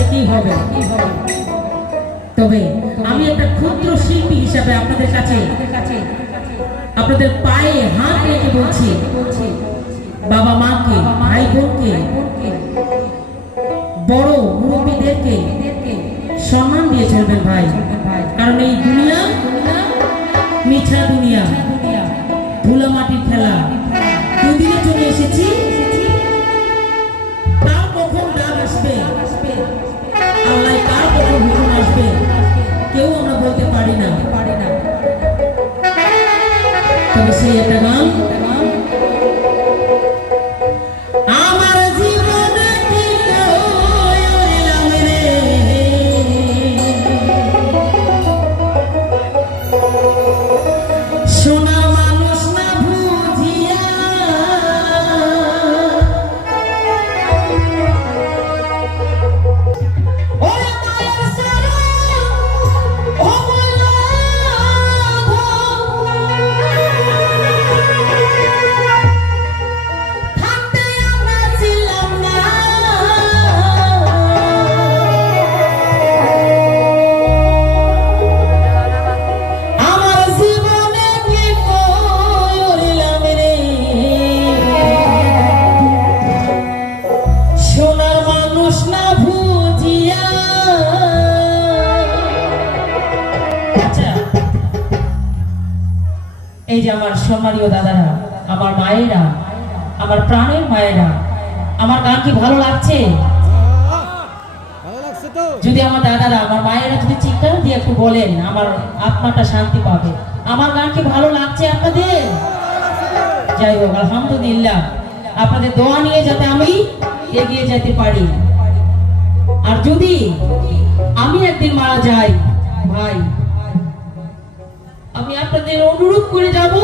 থেকেই হবে। তবে আমি একটা ক্ষুদ্র শিল্পী হিসাবে আপনাদের কাছে আপনাদের পায়ে হাত রেখে বলছি, বাবা মাকে, ভাই বোনকে, বড় মুরব্বীদেরকে সম্মান দিয়ে চলবেন ভাই। কারণ এই দুনিয়া মিঠা দুনিয়া, ধুলা মাটির খেলা। দুদিনের জন্য এসেছি, কার কখন ডাক আসবে, আল্লাহ কার কখন হুকুম আসবে কেউ আমরা বলতে পারি না। তবে সেই একটা গান, আমার জীবনে কি কইলাম রে, সোনা মানুষ না বুঝিয়া, ওরে মায়ের সারা ও বলা থাকতে আমরা ছিলাম না। আমার জীবনে কি কইলাম রে, সোনার মানুষ না বুঝিয়া। আচ্ছা, এই যে আমার সম্মানীয় দাদারা, আমার মায়েরা, আমার প্রাণের মায়েরা, আমার গান কি ভালো লাগছে? যদি আমার দাদারা, আমার মায়েরা যদি চিৎকার দিয়ে একটু বলেন, আমার আত্মাটা শান্তি পাবে। আমার গান কি ভালো লাগছে আপনাদের? যাই হোক, আলহামদুলিল্লাহ, আপনাদের দোয়া নিয়ে যাতে আমি এগিয়ে যেতে পারি। আর যদি আমি একদিন মারা যাই ভাই, আমি আপনাদের অনুরোধ করে যাব,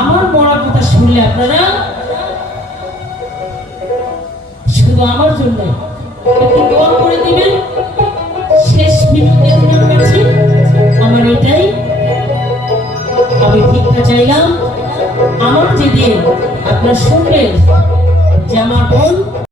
আমার মরার কথা শুনলে আপনারা শুধু আমার জন্য একটু দোয়া করে দিবেন। শেষ মিনিটে আপনার কাছে আমার এটাই, আমি ভিক্ষা চাইলাম। আমার যেদিন আপনার শুনবেন যে আমার বোন